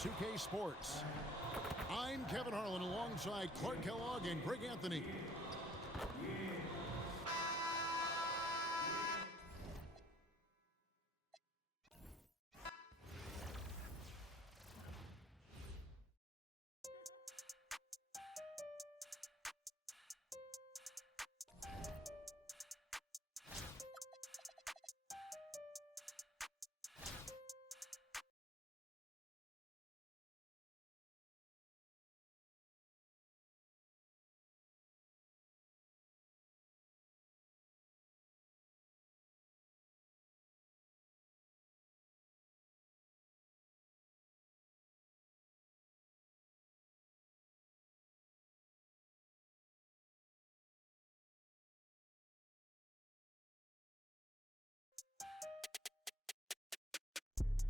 2K Sports. I'm Kevin Harlan alongside Clark Kellogg and Greg Anthony.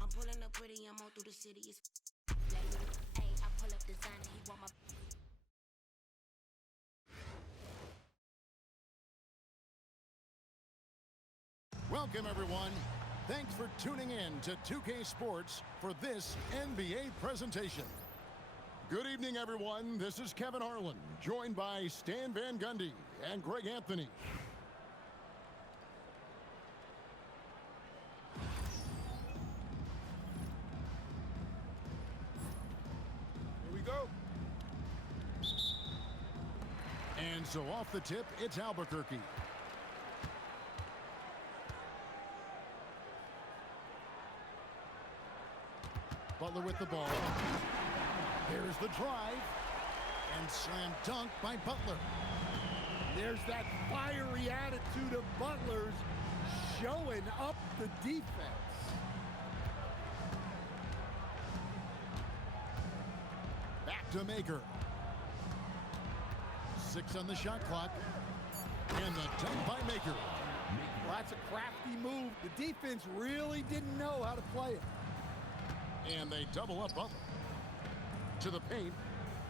I'm pulling up pretty, I'm all through the city. It's hey, I pull up designer, he want my. Welcome, everyone. Thanks for tuning in to 2K Sports for this NBA presentation. Good evening, everyone. This is Kevin Harlan, joined by Stan Van Gundy and Greg Anthony. Here we go. And so off the tip, it's Albuquerque. Butler with the ball. There's the drive. And slam dunk by Butler. There's that fiery attitude of Butler's showing up the defense. Back to Maker. 6 on the shot clock. And the dunk by Maker. Well, that's a crafty move. The defense really didn't know how to play it. And they double up Butler. To the paint.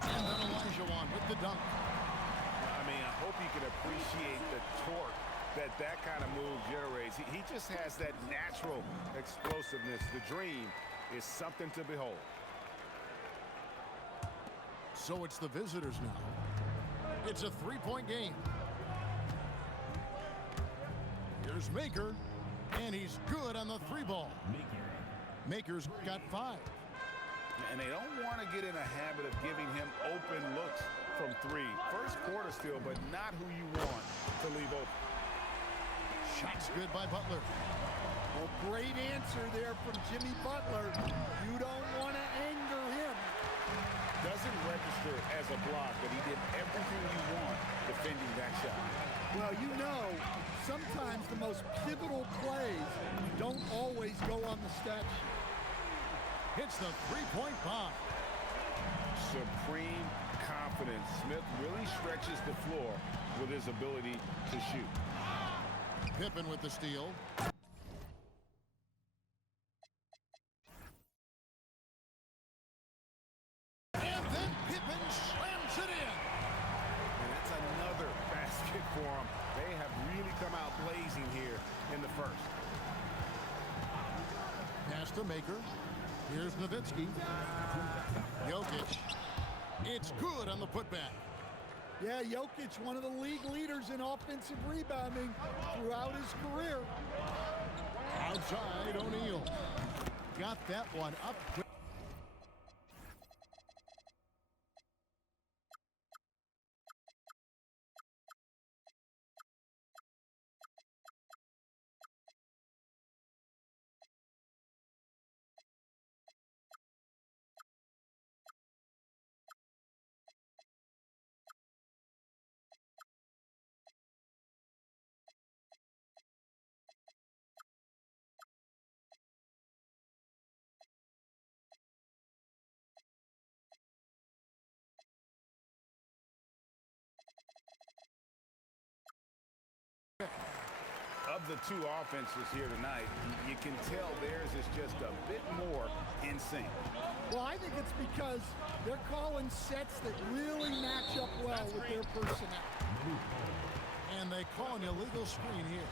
And then Elijah with the dunk. I mean, I hope you can appreciate the torque that kind of move generates. He just has that natural explosiveness. The dream is something to behold. So it's the visitors now. It's a three-point game. Here's Maker. And he's good on the three ball. Maker's got 5. And they don't want to get in a habit of giving him open looks from 3. First quarter still, but not who you want to leave open. Shot's good by Butler. Well, great answer there from Jimmy Butler. You don't want to anger him. Doesn't register as a block, but he did everything you want defending that shot. Well, you know, sometimes the most pivotal plays don't always go on the stat sheet. Hits the three-point bomb. Supreme confidence. Smith really stretches the floor with his ability to shoot. Pippen with the steal. And then Pippen slams it in. And that's another basket for them. They have really come out blazing here in the first. Pass to Maker. Here's Nowitzki. Jokic. It's good on the putback. Yeah, Jokic, one of the league leaders in offensive rebounding throughout his career. Outside, O'Neal. Got that one up. Of the two offenses here tonight, you can tell theirs is just a bit more in sync. Well, I think it's because they're calling sets that really match up well with their personnel. And they call an illegal screen here.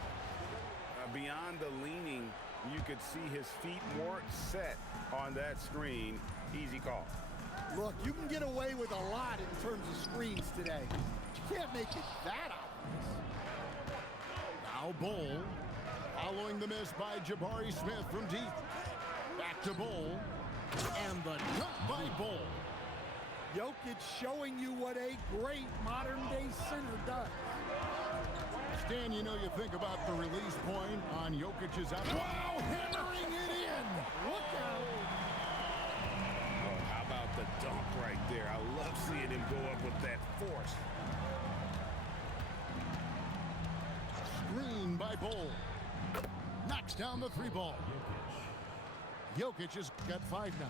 Beyond the leaning, you could see his feet more set on that screen. easy call. Look, you can get away with a lot in terms of screens today. You can't make it that obvious. Now Bowl. Following the miss by Jabari Smith from deep. Back to Bowl. And the dunk by Bowl. Jokic showing you what a great modern-day center does. Stan, you know you think about the release point on Jokic's out. Wow, hammering it in. Look out. Oh, how about the dunk right there? I love seeing him go up with that force. Screen by Bowl. Knocks down the three ball. Jokic has got 5 now.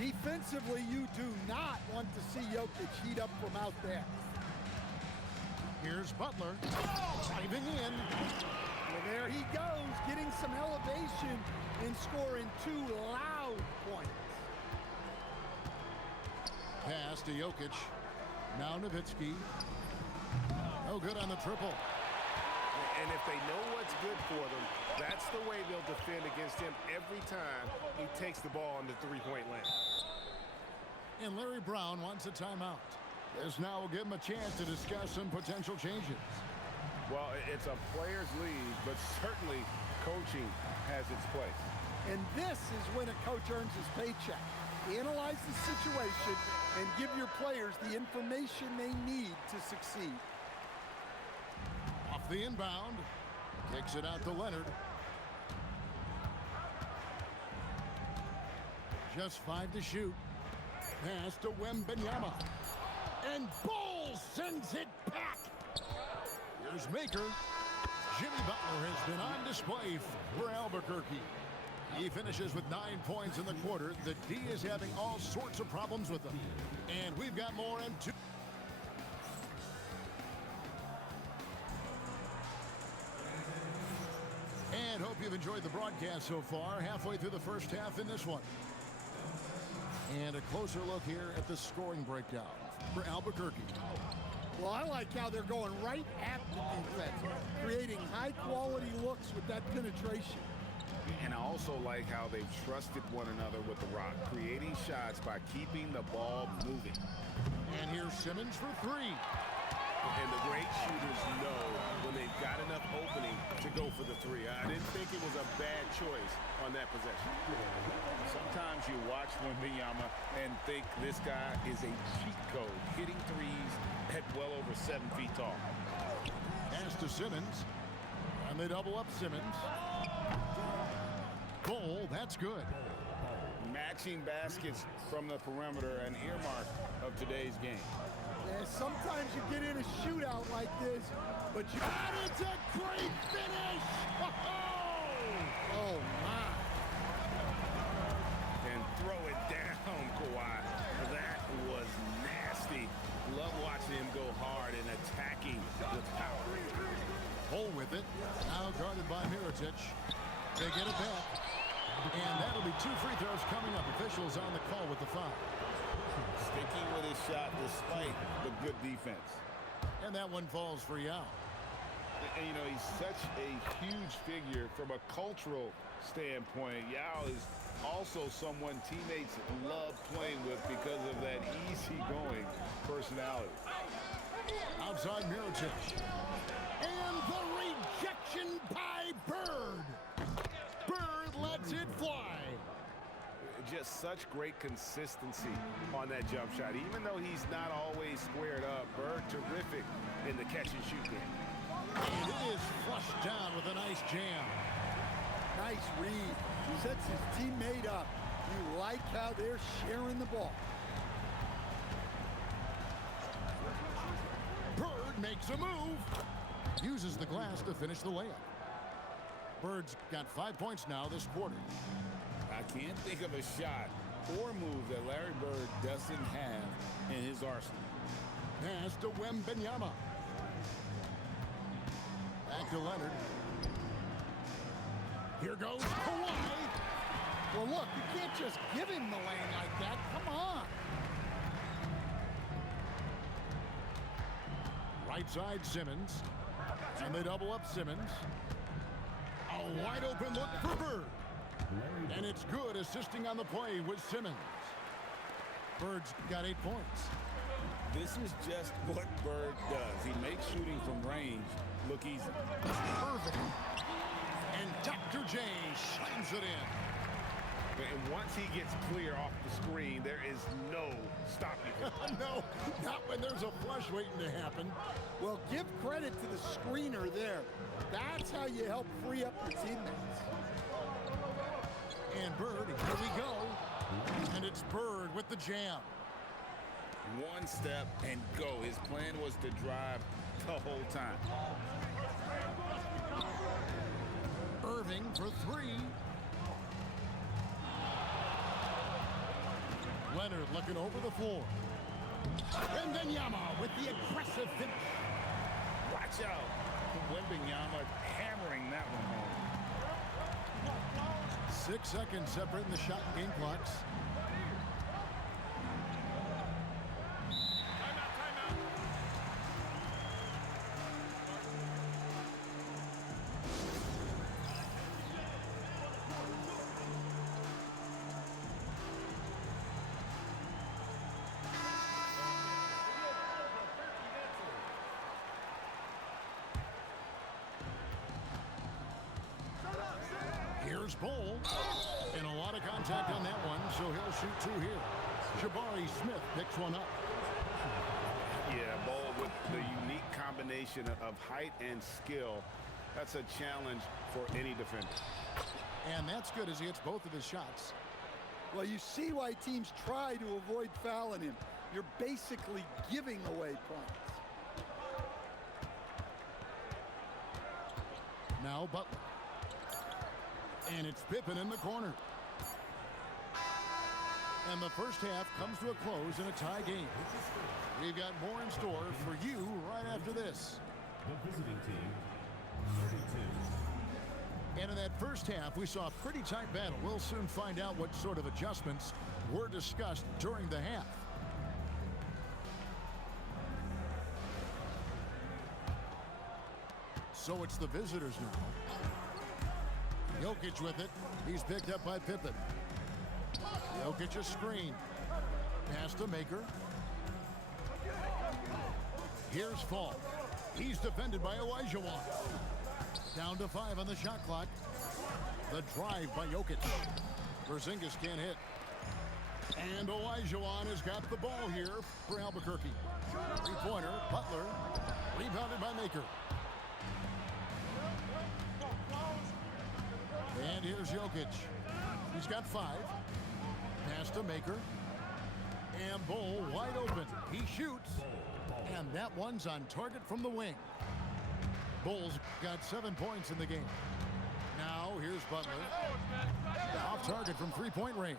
Defensively, you do not want to see Jokic heat up from out there. Here's Butler. Driving in. Well, there he goes, getting some elevation and scoring 2 loud points. Pass to Jokic. Now Nowitzki. No good on the triple. And if they know what's good for them, that's the way they'll defend against him every time he takes the ball on the three-point line. And Larry Brown wants a timeout. This now will give him a chance to discuss some potential changes. Well, it's a players' league, but certainly coaching has its place. And this is when a coach earns his paycheck. Analyze the situation and give your players the information they need to succeed. Off the inbound. Kicks it out to Leonard. Just 5 to shoot. Pass to Wembanyama. And Ball sends it back. Here's Maker. Jimmy Butler has been on display for Albuquerque. He finishes with 9 points in the quarter. The D is having all sorts of problems with them. And we've got more in 2. And hope you've enjoyed the broadcast so far. Halfway through the first half in this one. And a closer look here at the scoring breakdown for Albuquerque. Well, I like how they're going right at the defense, creating high-quality looks with that penetration. And I also like how they've trusted one another with the rock, creating shots by keeping the ball moving. And here's Simmons for 3. And the great shooters know when they've got enough opening to go for the 3. I didn't think it was a bad choice on that possession. Sometimes you watch Wembanyama and think this guy is a cheat code, hitting threes at well over 7 feet tall. Pass to Simmons. And they double up Simmons. Goal, that's good. Matching baskets from the perimeter, an earmark of today's game. Yeah, sometimes you get in a shootout like this, but you... And it's a great finish! Oh, my. And throw it down, Kawhi. That was nasty. Love watching him go hard and attacking with power. Hole with it. Now guarded by Mirotic. They get it back. And that'll be 2 free throws coming up. Officials on the call with the foul. Sticking with his shot despite the good defense. And that one falls for Yao. And, you know, he's such a huge figure from a cultural standpoint. Yao is also someone teammates love playing with because of that easygoing personality. Outside Mirotic. And the rejection by Bird. Bird lets it fly. Just such great consistency on that jump shot. Even though he's not always squared up, Bird terrific in the catch and shoot game. And it is flushed down with a nice jam. Nice read. He sets his teammate up. You like how they're sharing the ball. Bird makes a move. Uses the glass to finish the layup. Bird's got 5 points now this quarter. I can't think of a shot or move that Larry Bird doesn't have in his arsenal. Pass to Wembanyama. Back to Leonard. Here goes Kawhi. Well, look, you can't just give him the lane like that. Come on. Right side Simmons. And they double up Simmons. A wide open look for Bird. And it's good assisting on the play with Simmons. Bird's got 8 points. This is just what Bird does. He makes shooting from range look easy. Irving. And Dr. J shines it in. And once he gets clear off the screen, there is no stopping him. No, not when there's a flush waiting to happen. Well, give credit to the screener there. That's how you help free up your teammates. And Bird, here we go. And it's Bird with the jam. One step and go. His plan was to drive the whole time. Irving for 3. Leonard looking over the floor. And then Yama with the aggressive finish. Watch out. Wembenyama hammering that one home. 6 seconds separating the shot and game clocks. Here's Bull. And a lot of contact on that one, so he'll shoot 2 here. Jabari Smith picks one up. Yeah, Bull with the unique combination of height and skill. That's a challenge for any defender. And that's good as he hits both of his shots. Well, you see why teams try to avoid fouling him. You're basically giving away points. Now Butler. And it's Pippen in the corner. And the first half comes to a close in a tie game. We've got more in store for you right after this. The visiting team, 32. And in that first half, we saw a pretty tight battle. We'll soon find out what sort of adjustments were discussed during the half. So it's the visitors now. Jokic with it. He's picked up by Pippen. Jokic a screen. Pass to Maker. Here's Fall. He's defended by Olajuwon. Down to 5 on the shot clock. The drive by Jokic. Porzingis can't hit. And Olajuwon has got the ball here for Albuquerque. 3-pointer. Butler. Rebounded by Maker. And here's Jokic. He's got 5. Pass to Maker. And Bull wide open. He shoots. And that one's on target from the wing. Bull's got 7 points in the game. Now here's Butler. Off target from 3-point range.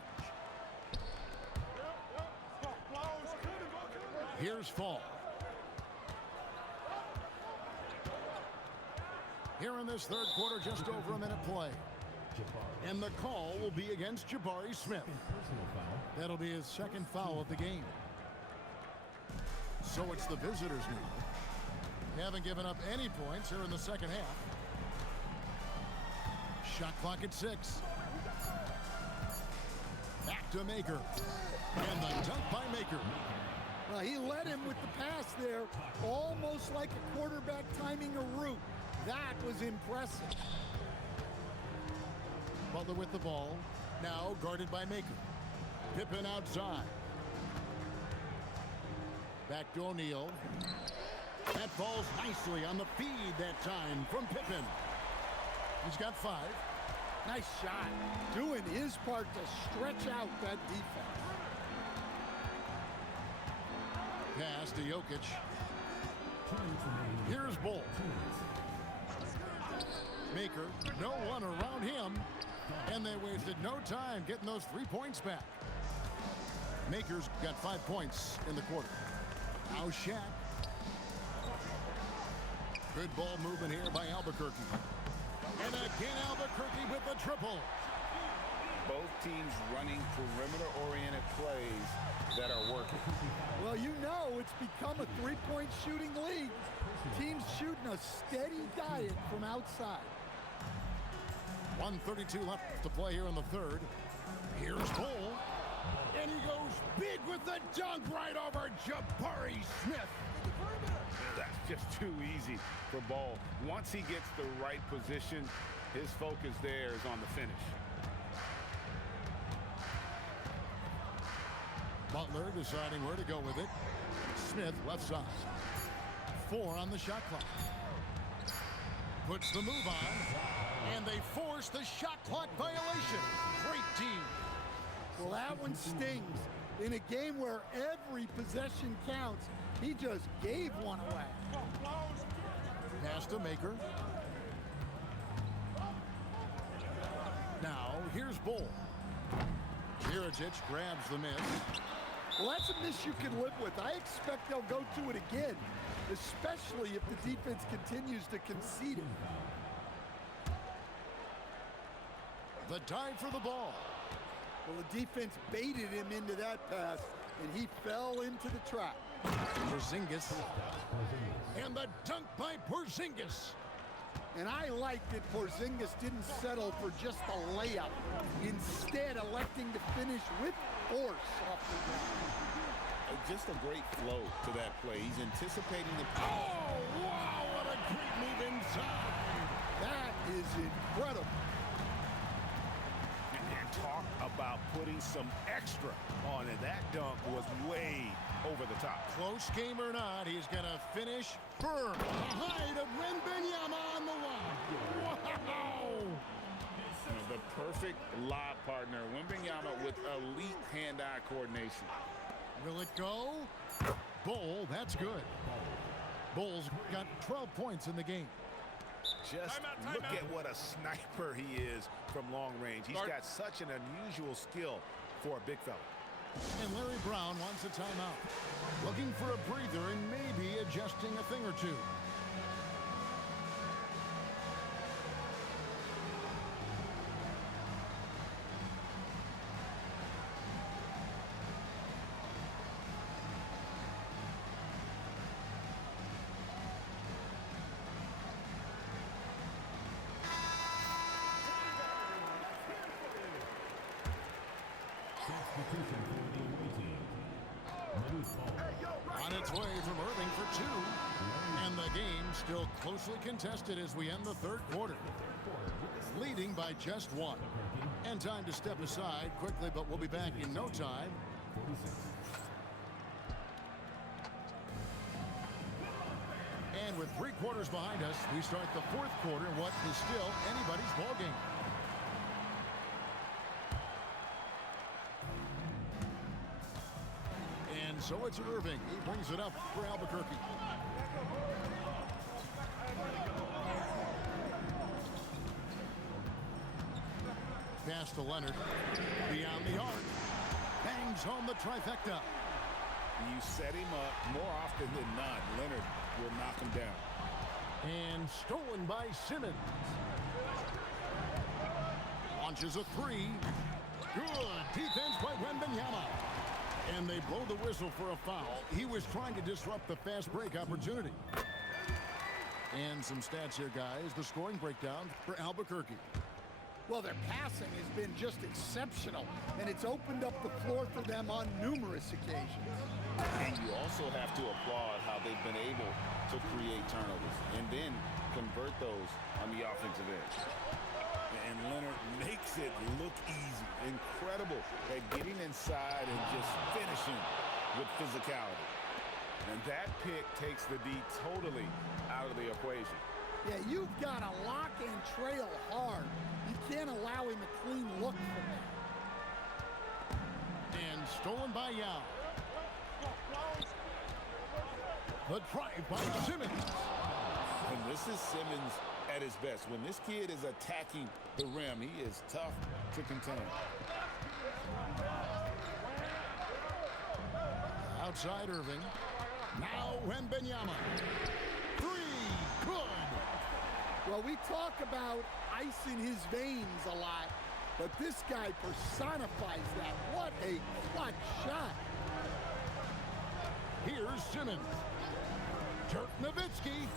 Here's Fall. Here in this third quarter, just over a minute play. And the call will be against Jabari Smith. That'll be his second foul of the game. So it's the visitors now. They haven't given up any points here in the second half. Shot clock at 6. Back to Maker. And the dunk by Maker. Well, he led him with the pass there, almost like a quarterback timing a route. That was impressive. Butler with the ball. Now guarded by Maker. Pippen outside. Back to O'Neal. That falls nicely on the feed that time from Pippen. He's got 5. Nice shot. Doing his part to stretch out that defense. Pass to Jokic. Here's Bull. Maker, no one around him. And they wasted no time getting those 3 points back. Maker's got 5 points in the quarter. Now Shaq. Good ball movement here by Albuquerque. And again Albuquerque with the triple. Both teams running perimeter-oriented plays that are working. Well, you know it's become a 3-point shooting league. Teams shooting a steady diet from outside. 1:32 left to play here in the third. Here's Bull. And he goes big with the dunk right over Jabari Smith. That's just too easy for Ball. Once he gets the right position, his focus there is on the finish. Butler deciding where to go with it. Smith left side. 4 on the shot clock. Puts the move on, and they force the shot clock violation. Great D. Well, that one stings. In a game where every possession counts, he just gave one away. Pass to Maker. Now, here's Bull. Jirajic grabs the miss. Well, that's a miss you can live with. I expect they'll go to it again, especially if the defense continues to concede it. The dive for the ball. Well, the defense baited him into that pass, and he fell into the trap. Porzingis. And the dunk by Porzingis. And I like that Porzingis didn't settle for just a layup, instead electing to finish with force off the ground. Just a great flow to that play. He's anticipating the pass. Oh, wow, what a great move inside. That is incredible. And talk about putting some extra on it. That dunk was way over the top. Close game or not, he's going to finish firm. The height of Wembanyama on the line. Wow! You know, the perfect lob partner. Wembanyama with elite hand-eye coordination. Will it go? Bull, that's good. Bull's got 12 points in the game. Just look at what a sniper he is from long range. He's got such an unusual skill for a big fella. And Larry Brown wants a timeout. Looking for a breather and maybe adjusting a thing or two. On its way from Irving for 2. And the game still closely contested as we end the third quarter. Leading by just 1. And time to step aside quickly, but we'll be back in no time. And with 3 quarters behind us, we start the fourth quarter in what is still anybody's ball game. And so it's Irving. He brings it up for Albuquerque. Pass to Leonard. Beyond the arc. Bangs home the trifecta. You set him up more often than not. Leonard will knock him down. And stolen by Simmons. Launches a 3. Good defense by Wembanyama. And they blow the whistle for a foul. He was trying to disrupt the fast break opportunity. And some stats here, guys. The scoring breakdown for Albuquerque. Well, their passing has been just exceptional, and it's opened up the floor for them on numerous occasions. And you also have to applaud how they've been able to create turnovers and then convert those on the offensive edge. And Leonard makes it look easy. Incredible at getting inside and just finishing with physicality. And that pick takes the D totally out of the equation. Yeah, you've got to lock and trail hard. You can't allow him a clean look from that. And stolen by Yao. The drive by Simmons. And this is Simmons at his best. When this kid is attacking the rim, he is tough to contain. Outside Irving. Now Wembanyama. 3. Good. Well, we talk about ice in his veins a lot, but this guy personifies that. What a clutch shot. Here's Simmons. Dirk Nowitzki.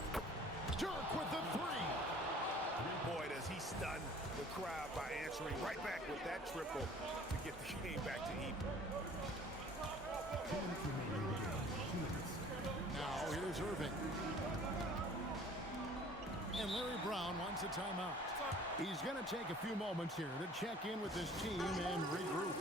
Dirk with the 3. Boy, does he stun the crowd by answering right back with that triple to get the game back to even. is Irving. And Larry Brown wants a timeout. He's going to take a few moments here to check in with his team and regroup.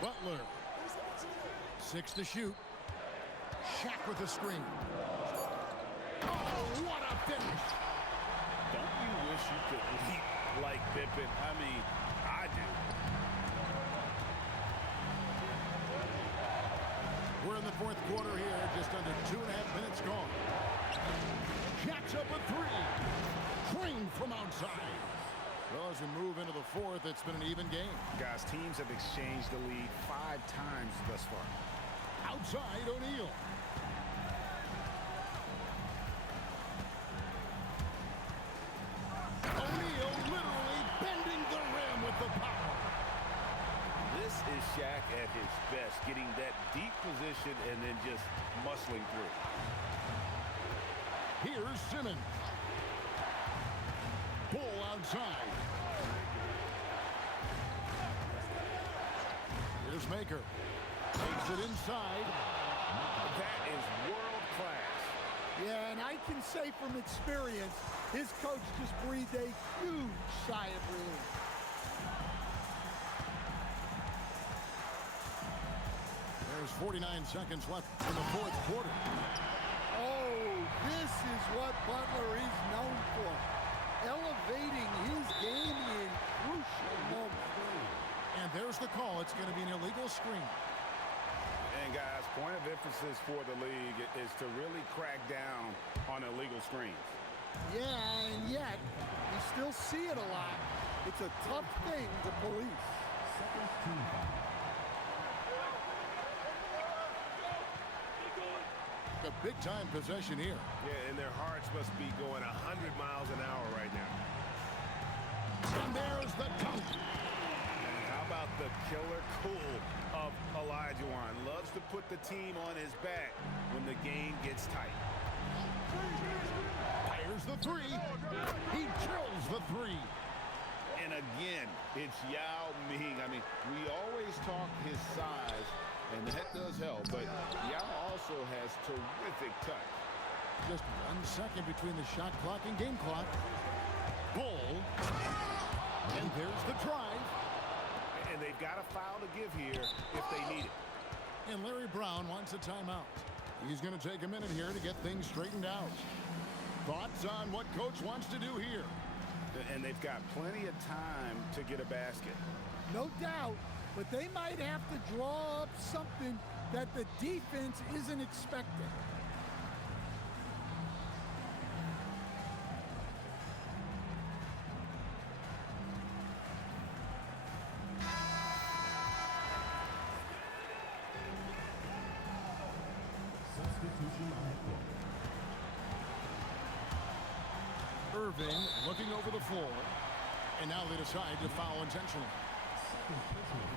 Butler. 6 to shoot. Shaq with the screen. Oh, what a finish. Don't you wish you could leap like Pippen? I mean, I do. We're in the fourth quarter here, just under 2.5 minutes gone. Shaq's up a 3. Cream from outside. Well, as we move into the fourth, it's been an even game. Guys, teams have exchanged the lead 5 times thus far. Outside, O'Neal. O'Neal literally bending the rim with the power. This is Shaq at his best, getting that deep position and then just muscling through. Here's Simmons. Bull outside. Here's Maker. Takes it inside. That is world class. Yeah, and I can say from experience, his coach just breathed a huge sigh of relief. There's 49 seconds left in the fourth quarter. Oh, this is what Butler is known for. Elevating his game in crucial moments. And there's the call. It's going to be an illegal screen. And guys, point of emphasis for the league is to really crack down on illegal screens. Yeah, and yet, you still see it a lot. It's a tough thing to police. A big-time possession here. Yeah, and their hearts must be going 100 miles an hour right now. And there's the dunk. And how about the killer cool of Olajuwon? Loves to put the team on his back when the game gets tight. Fires the 3. He drills the 3. And again, it's Yao Ming. I mean, we always talk his size, and that does help, but Yao also has terrific touch. Just 1 second between the shot clock and game clock. Bull. And there's the drive. And they've got a foul to give here if they need it. And Larry Brown wants a timeout. He's going to take a minute here to get things straightened out. Thoughts on what coach wants to do here? And they've got plenty of time to get a basket. No doubt, but they might have to draw up something that the defense isn't expecting. Irving looking over the floor. And now they decide to foul intentionally.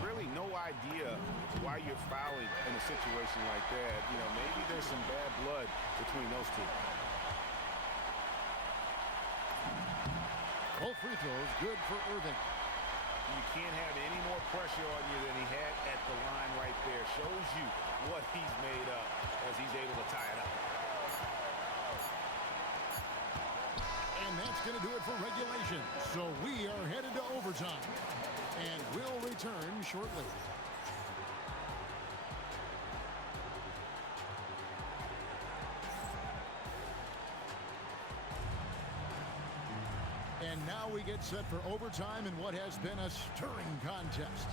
Really no idea why you're fouling in a situation like that. You know, maybe there's some bad blood between those two. Both free throws good for Irving. You can't have any more pressure on you than he had at the line right there. Shows you what he's made up as he's able to tie it up. And that's going to do it for regulation. So we are headed to overtime. And we'll return shortly. And now we get set for overtime in what has been a stirring contest.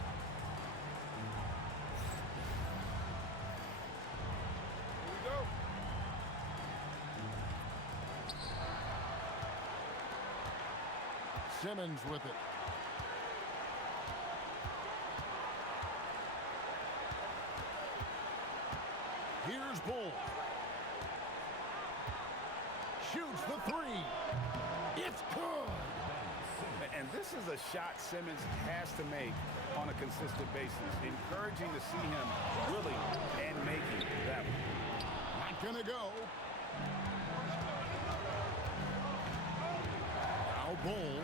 Here we go. Simmons with it. Here's Bull. Shoots the 3. It's good. And this is a shot Simmons has to make on a consistent basis. Encouraging to see him willing and making that one. Not gonna go. Now Bull.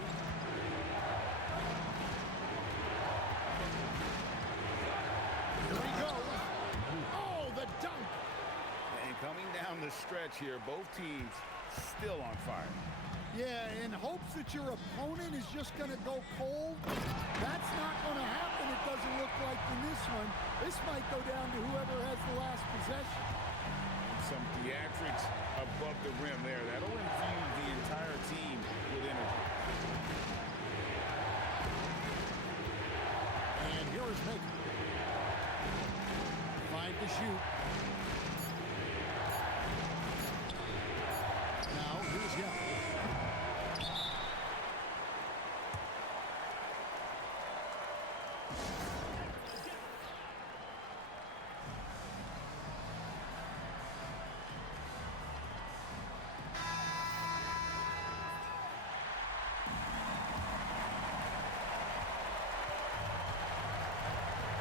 Here he goes. Oh, the dunk. And coming down the stretch here, both teams still on fire. Yeah, in hopes that your opponent is just going to go cold. That's not going to happen, it doesn't look like in this one. This might go down to whoever has the last possession. Some theatrics above the rim there. That'll infuse the entire team with energy. And here is Maker. 5 to shoot. Now here's Young.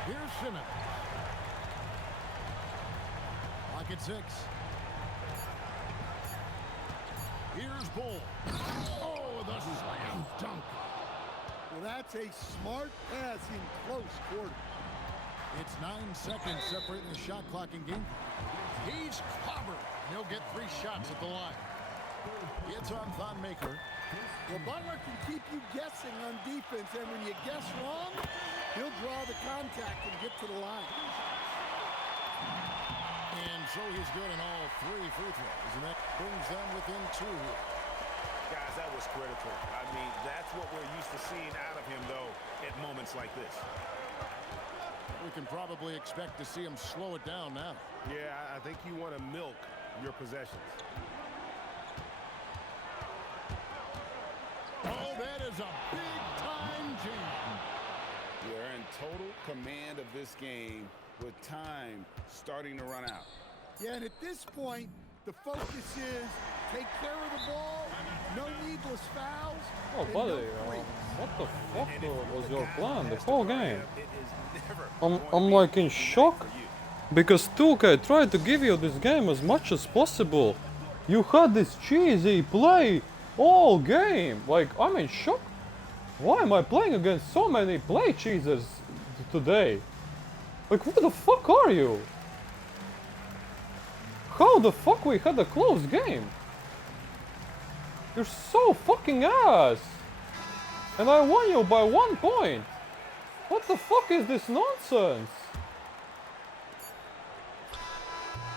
Here's Simmons. Lock at 6. Here's Bull. Oh, the slam dunk. Well, that's a smart pass in close quarter. It's 9 seconds separating the shot clock and game. He's clobbered. He'll get 3 shots at the line. It's on Thon Maker. Well, Butler can keep you guessing on defense, and when you guess wrong, he'll draw the contact and get to the line. And so he's good in all 3 free throws, and that brings them within 2 here. Guys, that was critical. I mean, that's what we're used to seeing out of him, though, at moments like this. We can probably expect to see him slow it down now. Yeah, I think you want to milk your possessions. Oh, that is a big-time jam. They're in total command of this game with time starting to run out. Yeah, and at this point, the focus is take care of the ball, no needless fouls. Oh, and buddy, no threes. what the fuck And if was the your guy plan the has to whole guard game? him, it is never I'm going to be like in an shock for you. because 2K tried to give you this game as much as possible. You had this cheesy play all game. Like, I'm in shock. Why am I playing against so many play cheesers today? Like, who the fuck are you? How the fuck we had a close game? You're so fucking ass. And I won you by 1 point. What the fuck is this nonsense?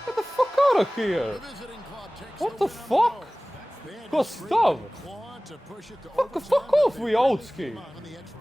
Get the fuck out of here. The visiting club takes What the win on fuck? road. They had to Gustav. scrape and claw to push it to Fuck overtime, off, but we they couldn't outski. come out on the extra.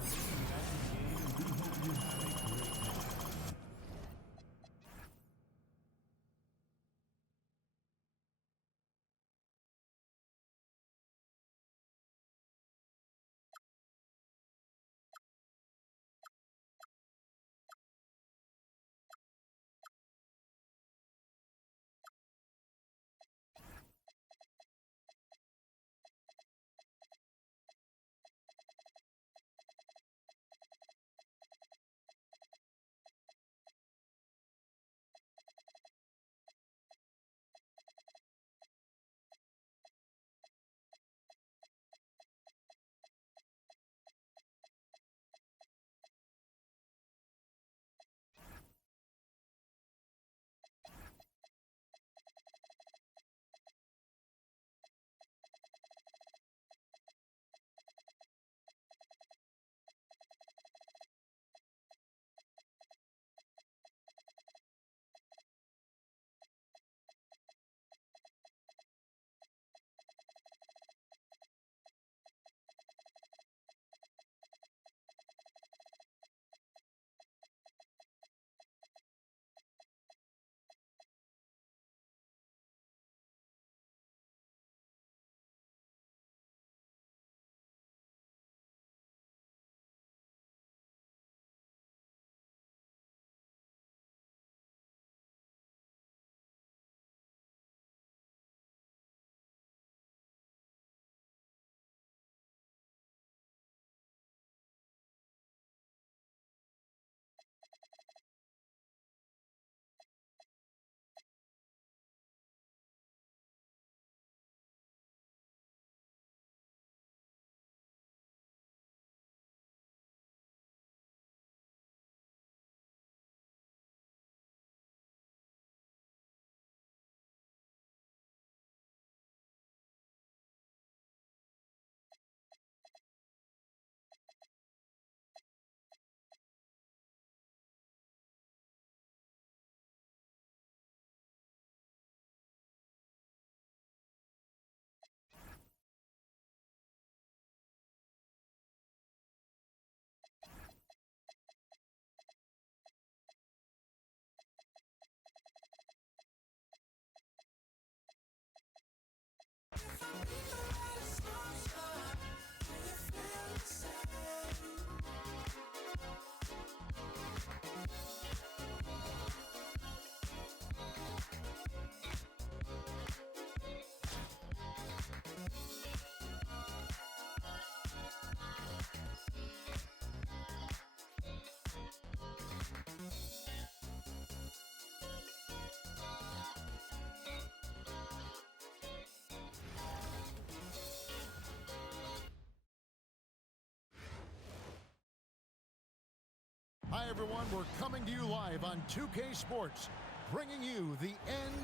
Hi, everyone. We're coming to you live on 2K Sports, bringing you the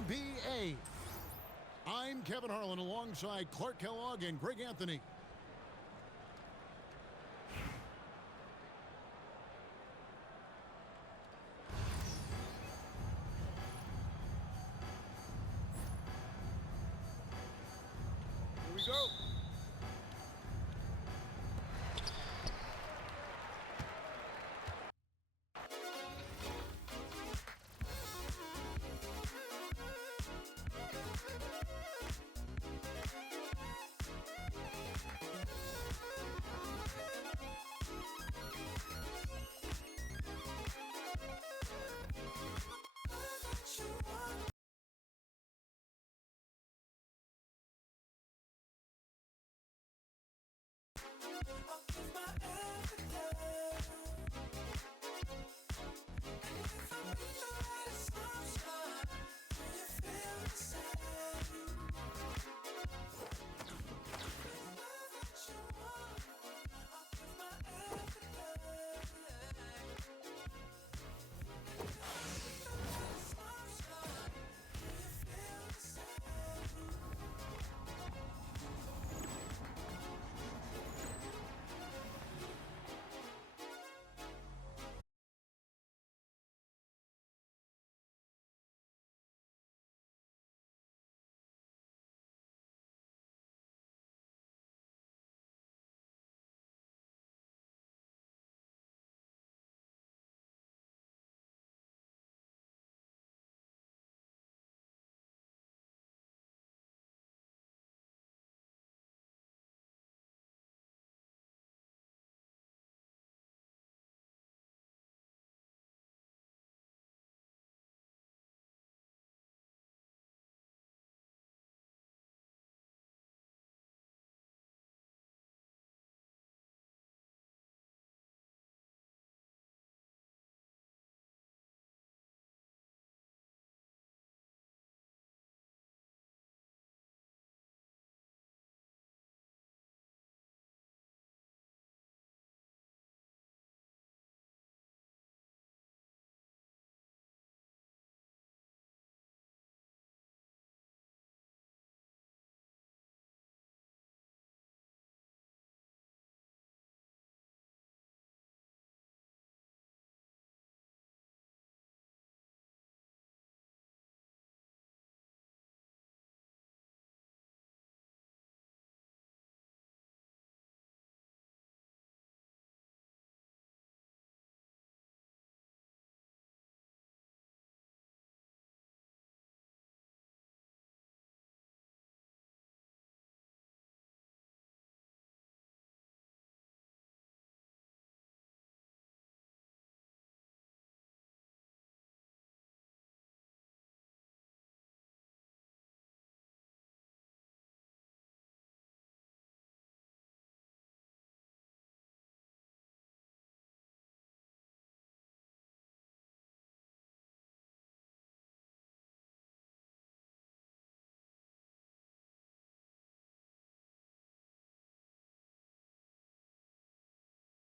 NBA. I'm Kevin Harlan alongside Clark Kellogg and Greg Anthony. Here we go.